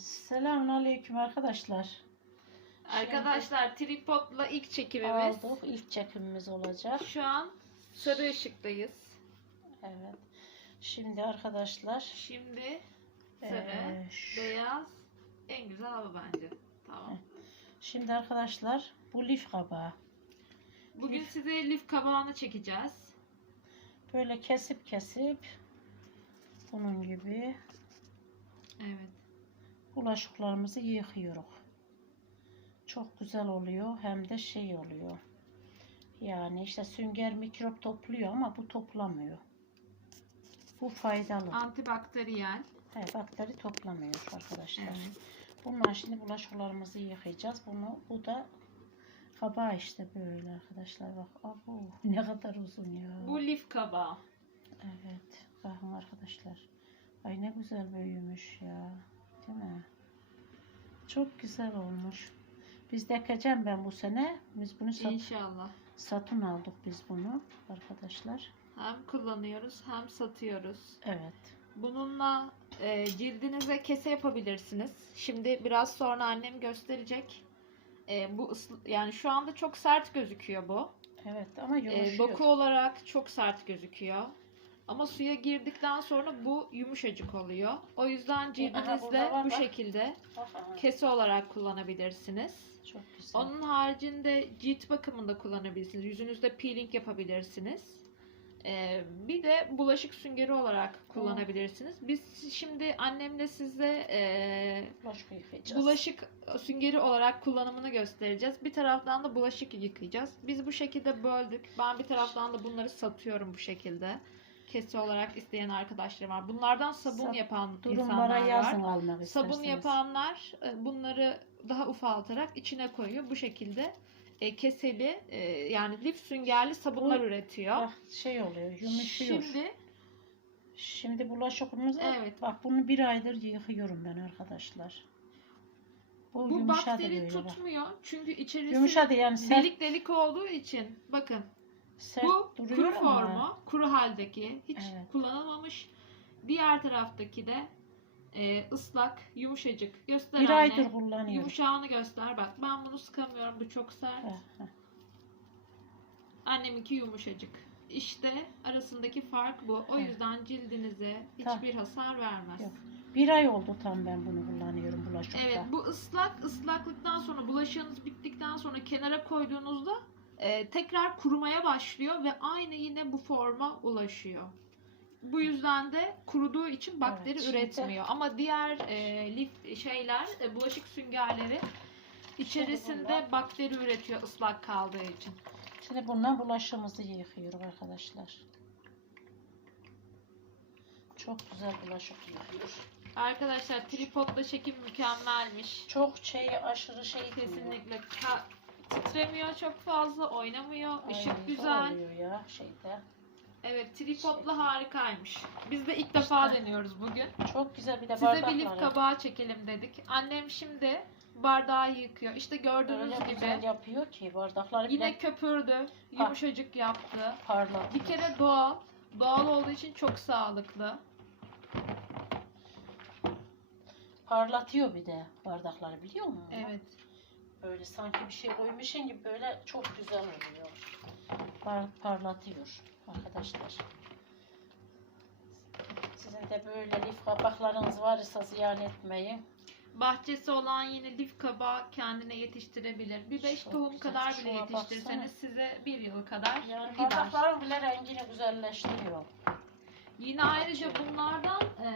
Selamünaleyküm arkadaşlar. Arkadaşlar tripodla ilk çekimimiz. Aldık. İlk çekimimiz olacak. Şu an sarı ışıktayız. Evet. Şimdi arkadaşlar Şimdi sarı, eee, şu- beyaz en güzel hava bence. Tamam. şimdi arkadaşlar bu lif kabağı. Bugün size lif kabağını çekeceğiz. Böyle kesip kesip bunun gibi Evet. Bulaşıklarımızı yıkıyoruz. Çok güzel oluyor hem de şey oluyor. Yani işte sünger mikrop topluyor ama bu toplamıyor. Bu faydalı. Antibakteriyel. He, bakteri toplamıyor arkadaşlar. Evet. Bundan şimdi bulaşıklarımızı yıkayacağız. Bunu bu da kabağı işte böyle arkadaşlar. Bak abu ne kadar uzun ya. Bu lif kabağı. Evet. Bakın arkadaşlar. Ay ne güzel büyümüş ya. Değil mi? Çok güzel olmuş. Biz de ekeceğim ben bu sene. Biz bunu sat, İnşallah. satın aldık biz bunu arkadaşlar. Hem kullanıyoruz hem satıyoruz. Evet. Bununla e, cildinize kese yapabilirsiniz. Şimdi biraz sonra annem gösterecek. E, bu yani şu anda çok sert gözüküyor bu. Evet ama E, yumuşuyor. doku olarak çok sert gözüküyor. Ama suya girdikten sonra bu yumuşacık oluyor. O yüzden var bu şekilde kese olarak kullanabilirsiniz. Çok güzel. Onun haricinde cilt bakımında kullanabilirsiniz. Yüzünüzde peeling yapabilirsiniz. Ee, bir de bulaşık süngeri olarak kullanabilirsiniz. Biz şimdi annemle size e, Bulaşık yıkayacağız. bulaşık süngeri olarak kullanımını göstereceğiz. Bir taraftan da bulaşık yıkayacağız. Biz bu şekilde böldük. Ben bir taraftan da bunları satıyorum bu şekilde. Kese olarak isteyen arkadaşlarım var. Bunlardan sabun Sa- yapan insanlar yazın var. almak Sabun isterseniz. yapanlar e, bunları daha ufaltarak içine koyuyor. Bu şekilde e, keseli e, yani lif süngerli sabunlar Bu- üretiyor. Bak şey oluyor, yumuşuyor. Şimdi, Şimdi bulaşıkımız Evet. Bak bunu bir aydır yıkıyorum ben arkadaşlar. Bu, bu yumuşadı bakteri böyle bak. tutmuyor. Çünkü içerisi Yumuşadı yani sert, delik delik olduğu için bakın sert bu duruyor kuru ama. formu, kuru haldeki hiç Evet. kullanılmamış. Diğer taraftaki de e, ıslak, yumuşacık. Göster Bir anne. aydır kullanıyorum. Yumuşağını göster. Bak ben bunu sıkamıyorum. Bu çok sert. Heh, heh. Anneminki yumuşacık. İşte arasındaki fark bu. O Evet. yüzden cildinize Tamam. hiçbir hasar vermez. Yok. Bir ay oldu tam ben bunu kullanıyorum bulaşıkta. Evet bu ıslak ıslaklıktan sonra bulaşığınız bittikten sonra kenara koyduğunuzda e, tekrar kurumaya başlıyor ve aynı yine bu forma ulaşıyor. Bu yüzden de kuruduğu için bakteri Evet, üretmiyor. Ama diğer e, lif şeyler, e, bulaşık süngerleri içerisinde bunlar- bakteri üretiyor ıslak kaldığı için. Şimdi bundan bulaşığımızı yıkıyorum arkadaşlar. Çok güzel bulaşık yıkıyor. Arkadaşlar tripodla çekim mükemmelmiş. Çok şey aşırı şey. Kesinlikle Ka- titremiyor çok fazla, oynamıyor. Işık güzel. oluyor ya şeyde. Evet, tripodla harikaymış. Biz de ilk defa deniyoruz bugün. Çok güzel bir de Size bir lif kabağı çekelim dedik. Annem şimdi bardağı yıkıyor. İşte gördüğünüz Öyle gibi güzel yapıyor ki bardakları yine bile köpürdü, yumuşacık yaptı. parlatıyor. Bir kere doğal. Doğal olduğu için çok sağlıklı. parlatıyor bir de bardakları biliyor musun? Evet. Böyle sanki bir şey koymuşsun gibi böyle çok güzel oluyor. Par- parlatıyor arkadaşlar. Sizin de böyle lif kabaklarınız varsa ziyan etmeyin. Bahçesi olan yine lif kabağı kendine yetiştirebilir. Bir beş Çok tohum güzel. kadar bile Şuna yetiştirseniz size bir yıl kadar Yani gider. bile rengini güzelleştiriyor. Yine ayrıca bunlardan e,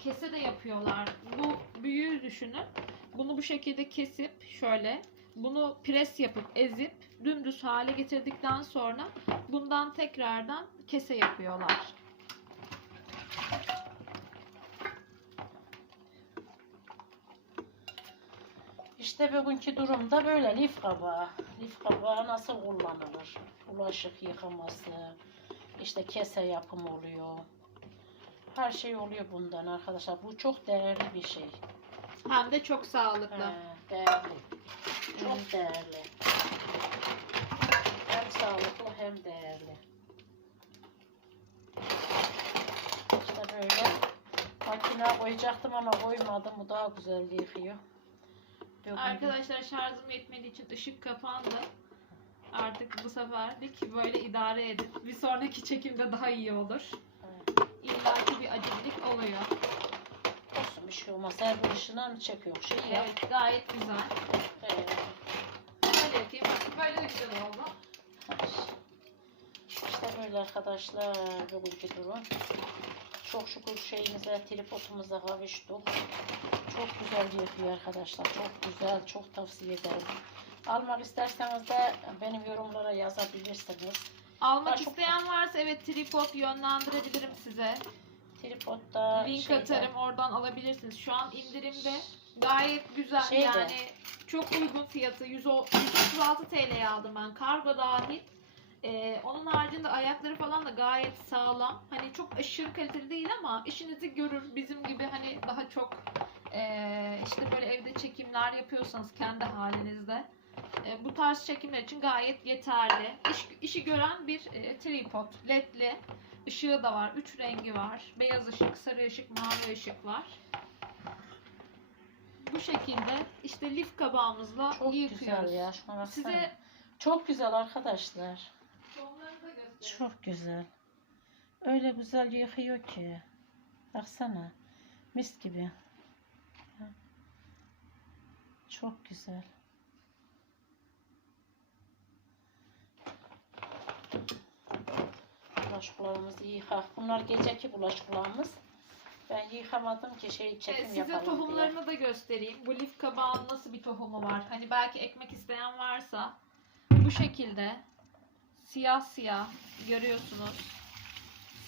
kese de yapıyorlar. Bu büyüğü düşünün. Bunu bu şekilde kesip şöyle bunu pres yapıp ezip dümdüz hale getirdikten sonra bundan tekrardan kese yapıyorlar. İşte bugünkü durumda böyle lif kabağı. Lif kabağı nasıl kullanılır? Bulaşık yıkaması, işte kese yapımı oluyor. Her şey oluyor bundan arkadaşlar. Bu çok değerli bir şey. Hem de çok sağlıklı. He, değerli. Çok Evet. değerli. Hem sağlıklı hem değerli. İşte böyle makine üstüne koyacaktım ama koymadım. Bu daha güzel yıkıyor. Döküldü. Arkadaşlar şarjım yetmediği için ışık kapandı. Artık bu seferlik böyle idare edin. Bir sonraki çekimde daha iyi olur. Evet. İlla ki bir acemilik oluyor. Olsun bir şey olmaz. Her bir ışığına mı çekiyor? Şey ya. Evet gayet güzel. Evet. Hadi yapayım. Böyle de güzel oldu. İşte böyle arkadaşlar bugünkü durum. Çok şükür şeyimize, tripodumuza kavuştuk. Çok güzel yapıyor arkadaşlar. Çok güzel, çok tavsiye ederim. Almak isterseniz de benim yorumlara yazabilirsiniz. Almak Ben çok- isteyen varsa evet tripod yönlendirebilirim size. Tripodda Link şeyde- atarım oradan alabilirsiniz. Şu an indirimde gayet güzel Şeyde. yani çok uygun fiyatı 100 o- 136 TL'ye aldım ben kargo dahil. Ee, onun haricinde ayakları falan da gayet sağlam. Hani çok aşırı kaliteli değil ama işinizi görür. Bizim gibi hani daha çok ee, işte böyle evde çekimler yapıyorsanız kendi halinizde ee, bu tarz çekimler için gayet yeterli. İş, işi gören bir e, tripod, ledli. Işığı da var. Üç rengi var. Beyaz ışık, sarı ışık, mavi ışık var. Bu şekilde işte lif kabağımızla çok yıkıyoruz. güzel ya. Şuna baksana. Size Çok güzel arkadaşlar. da göstereyim. Çok güzel. Öyle güzel yıkıyor ki. Baksana. Mis gibi. Çok güzel. Bulaşıklarımızı yıkak. Bunlar geceki bulaşıklarımız. Ben yıkamadım ki şey çekim Ee, size yapalım diye. tohumlarını da göstereyim. Bu lif kabağın nasıl bir tohumu var? Hani belki ekmek isteyen varsa bu şekilde siyah siyah görüyorsunuz.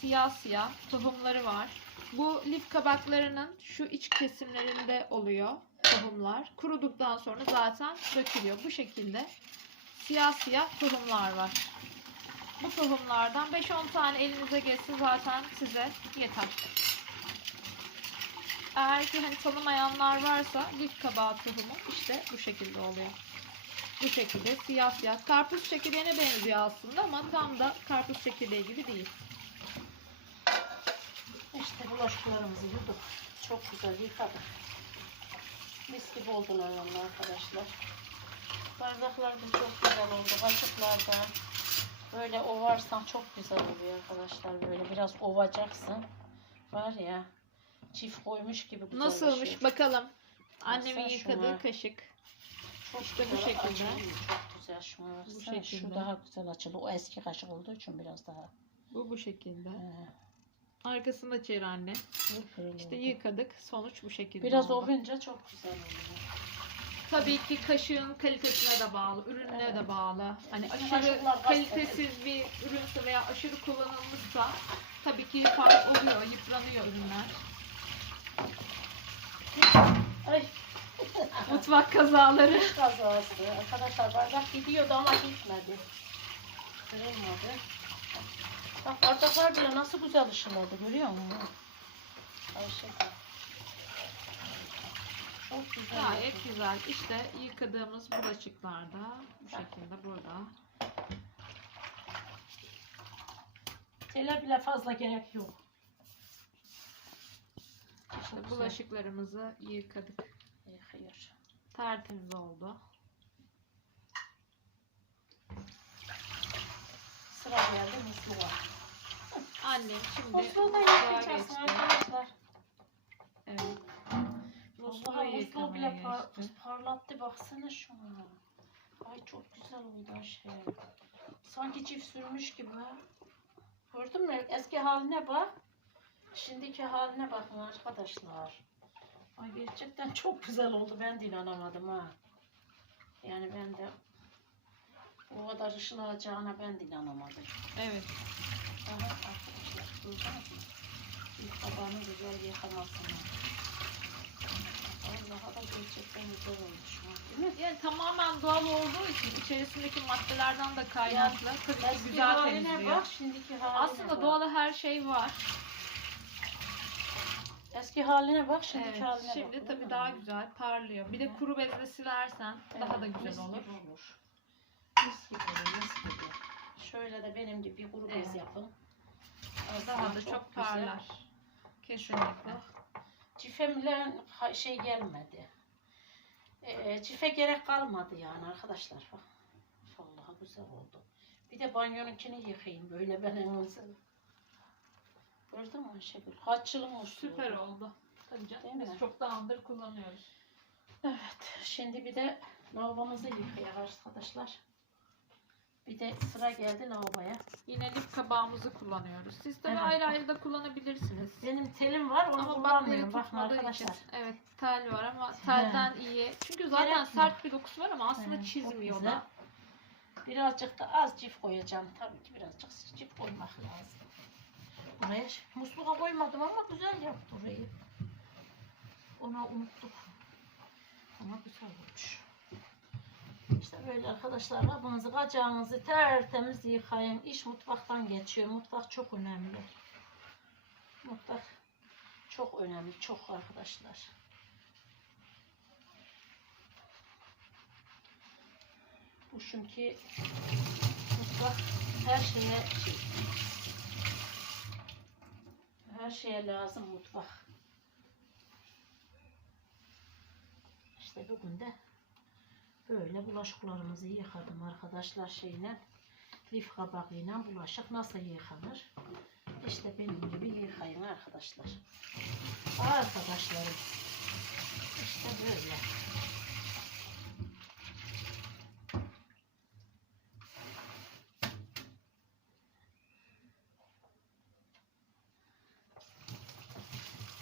Siyah siyah tohumları var. Bu lif kabaklarının şu iç kesimlerinde oluyor tohumlar. Kuruduktan sonra zaten dökülüyor. Bu şekilde siyah siyah tohumlar var. Bu tohumlardan 5-10 tane elinize geçsin zaten size yeter. Eğer ki hani tanımayanlar varsa lif kabağı tohumu işte bu şekilde oluyor. Bu şekilde siyah siyah. Karpuz çekirdeğine benziyor aslında ama tam da karpuz çekirdeği gibi değil. İşte bulaşıklarımızı yuduk. Çok güzel yıkadık. Mis gibi oldular vallahi arkadaşlar. Bardaklar da çok güzel oldu. Kaşıklardan böyle ovarsan çok güzel oluyor arkadaşlar. Böyle biraz ovacaksın. Var ya çift koymuş gibi güzelleşiyor. Nasılmış bakalım. Annemin Baksana yıkadığı şuna. kaşık. Çok işte bu güzel şekilde. açılıyor, Çok güzel şuna baksana. Şu şekilde. daha güzel açıldı. O eski kaşık olduğu için biraz daha. Bu bu şekilde. He, Arkasında çevir anne. İşte yıkadık. Sonuç bu şekilde Biraz oldu. ovunca çok güzel oluyor. Tabii ki kaşığın kalitesine de bağlı, ürününe de bağlı. Hani aşırı kaşıklar kalitesiz bir ürünse veya aşırı kullanılmışsa tabii ki fark oluyor, yıpranıyor ürünler. Ay Mutfak kazaları. Kuş kazası. Arkadaşlar bardak gidiyordu ama gitmedi. Kırılmadı. Bak bardaklar bile nasıl güzel ışınladı görüyor musun? Ayşe. Çok güzel. Gayet güzel. İşte yıkadığımız bulaşıklar da bu şekilde burada. Tele bile fazla gerek yok. İşte bulaşıklarımızı yıkadık. Yıkıyor. Tertemiz oldu. Sıra geldi musluğa. Annem şimdi Musluğu da arkadaşlar. Evet. Vallahi musluğu yıkamaya bile par geçti. parlattı baksana şuna. Ay çok güzel oldu şey. Sanki çift sürmüş gibi. Gördün mü? Eski haline bak. Şimdiki haline bakın arkadaşlar. Ay gerçekten çok güzel oldu. Ben de inanamadım ha. Yani ben de o kadar ışılacağına ben de inanamadım. Evet. Aha arkadaşlar gördünüz mü? İlk tabağını güzel yıkamasını. Allah'a da gerçekten güzel olmuş. ha, Değil mi? Yani tamamen doğal olduğu için içerisindeki maddelerden de kaynaklı. Tabii ki güzel haline temizliyor. bak, şimdiki haline Aslında bak. doğada her şey var. Eski haline bak, şimdiki Evet, haline bak. şimdi tabii daha güzel parlıyor. Bir de kuru bezle silersen daha da Evet, güzel mis olur. gibi olur. Mis gibi olur, mis gibi. Şöyle de benim gibi kuru bez Evet. yapın. Daha da çok güzel. parlar. Kesinlikle. Cifemle ha- şey gelmedi. Ee, cife gerek kalmadı yani arkadaşlar. Bak. Vallahi güzel oldu. Bir de banyonunkini yıkayayım böyle ben en azı. Gördün mü Ayşegül? Kaç yılın. Süper oldu. Tabii canım. Değil mi? Biz çoktandır kullanıyoruz. Evet. Şimdi bir de lavabomuzu yıkayalım arkadaşlar. Bir de sıra geldi lavaboya. Yine lif kabağımızı kullanıyoruz. Siz de Evet. ayrı ayrı da kullanabilirsiniz. Benim telim var onu Ama kullanmıyorum. Bakın tutmadığı arkadaşlar. için. Evet tel var ama telden iyi. Çünkü zaten Gerekmiyor. sert bir dokusu var ama aslında Evet, çok çizmiyor güzel. da. Birazcık da az cif koyacağım. Tabii ki birazcık cif koymak lazım. Buraya ş- musluğa koymadım ama güzel yaptı burayı. Ona unuttuk. Ama güzel olmuş. İşte böyle arkadaşlar kapınızı kacağınızı tertemiz yıkayın. İş mutfaktan geçiyor. Mutfak çok önemli. Mutfak çok önemli. Çok arkadaşlar. Bu çünkü mutfak her şeye şey, her şeye lazım mutfak. İşte bugün de böyle bulaşıklarımızı yıkadım arkadaşlar şeyle lif kabağıyla bulaşık nasıl yıkanır? İşte benim gibi yıkayın arkadaşlar. Arkadaşlarım işte böyle.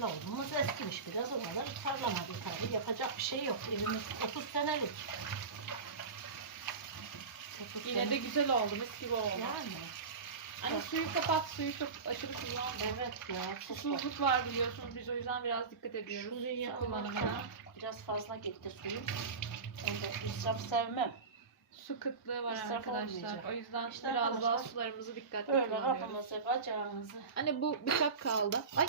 Lavabomuz eskimiş biraz o kadar parlamadı. Yapacak bir şey yok. Evimiz 30 senelik. 30 Yine de senelik. güzel oldu. Mis gibi oldu. yani. Hani suyu kapat, suyu çok aşırı kullanma. Evet ya. Çok Susuzluk var biliyorsunuz. Biz o yüzden biraz dikkat ediyoruz. Şurayı su kullanımına. alırken biraz fazla gitti suyum. Ben de israf sevmem. Su kıtlığı var İsraf arkadaşlar. olmayacak. O yüzden İşte biraz daha arkadaşlar, sularımızı dikkatli Böyle kullanıyoruz. kapımızı, bacağımızı. Hani bu bıçak kaldı. Ay.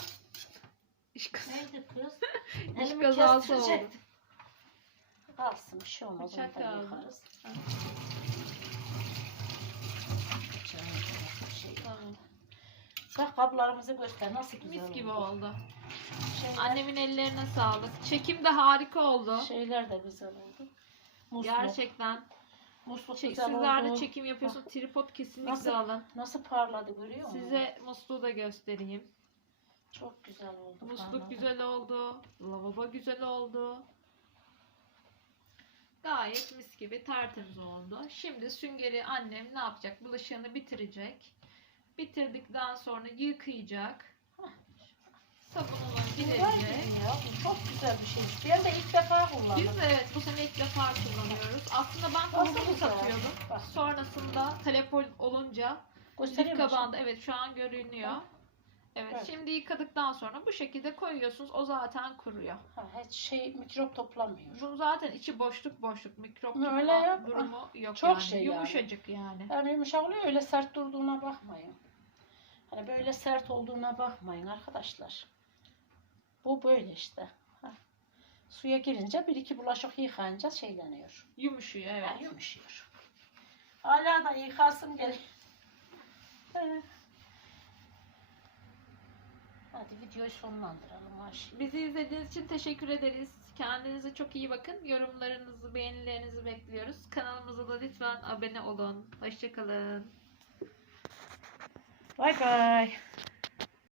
İş kız. Neydi kız? İş Elimi kazası oldu. kestirecektim. Kalsın bir şey olmaz. Bıçak Onu da yıkarız. Bıçağın şey. Tamam. Bak kaplarımızı göster. Nasıl güzel Mis gibi oldu. oldu. Şeyler, Annemin ellerine sağlık. Çekim de harika oldu. şeyler de güzel oldu. Musluk. Gerçekten. Musluk Çek, güzel sizler de oldu. çekim yapıyorsunuz. Tripod kesinlikle Nasıl? alın. Nasıl parladı görüyor musun? Size musluğu da göstereyim. Çok güzel oldu. Musluk güzel oldu. Lavabo güzel oldu. Gayet mis gibi tertemiz oldu. Şimdi süngeri annem ne yapacak? Bulaşığını bitirecek. Bitirdikten sonra yıkayacak. Giderecek. gibi ya. Bu çok güzel bir şey. Ben de ilk defa kullandım. Biz de evet bu sene ilk defa kullanıyoruz. Aslında ben güzel? satıyordum. Bak. Sonrasında talep ol- olunca Göstereyim kabağında evet şu an görünüyor. Evet, Evet. şimdi yıkadıktan sonra bu şekilde koyuyorsunuz. O zaten kuruyor. Ha, hiç şey mikrop toplamıyor. Bu zaten içi boşluk boşluk. Mikrop Öyle durumu yok çok yani. şey yani. Yumuşacık yani. Yani yumuşak oluyor öyle sert durduğuna bakmayın. Hani böyle sert olduğuna bakmayın arkadaşlar. Bu böyle işte. Ha. Suya girince bir iki bulaşık yıkayınca şeyleniyor. Yumuşuyor evet. Yani yumuşuyor. Hala da yıkasım geliyor. Hadi videoyu sonlandıralım Ayşe. Bizi izlediğiniz için teşekkür ederiz. Kendinize çok iyi bakın. Yorumlarınızı, beğenilerinizi bekliyoruz. Kanalımıza da lütfen abone olun. Hoşçakalın. Bay bay.